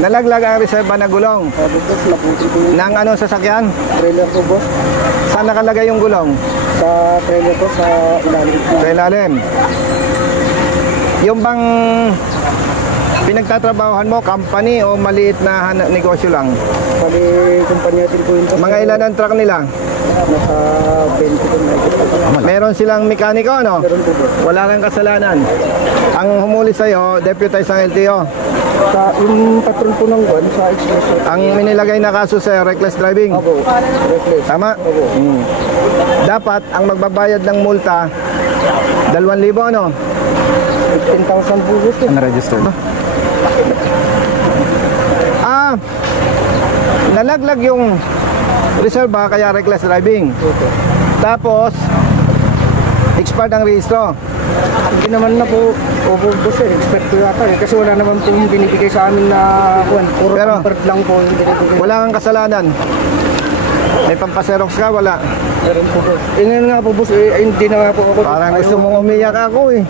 Nalaglag ang reserva na gulong. Boss, nabuti po yung Ng anong sasakyan? trailer ko, boss. Saan nakalagay yung gulong? Sa trailer ko, sa ilalim. Sa ilalim. Yung bang pinagtatrabahohan mo, company o maliit na negosyo lang? Bali, kumpanya din po yun. boss. Mga ilan ang truck nila? Nasa 20 po na. Meron silang mekaniko, no? Meron po, boss. Wala kang kasalanan. Ang humuli sa'yo, deputize ng LTO. Sa yung patron po ng buwan, sa express. Ang minilagay na kaso sa reckless driving. Opo, reckless. Tama? Opo. Dapat ang magbabayad ng multa 2,000, no? 15,000 po, boss. Unregistered. Nalaglag yung reserva kaya reckless driving. Tapos expired ang rehistro. Hindi naman na po, boss eh. Expect ko yata eh. Kasi wala naman po yung binibigay sa amin na kuwan. Puro Pero, comfort lang po yung binibigay. Wala kang kasalanan. May pampaserox ka, wala. Meron po, boss. Ngayon nga po, boss, hindi na nga po ako. Parang gusto mong umiyak ako eh.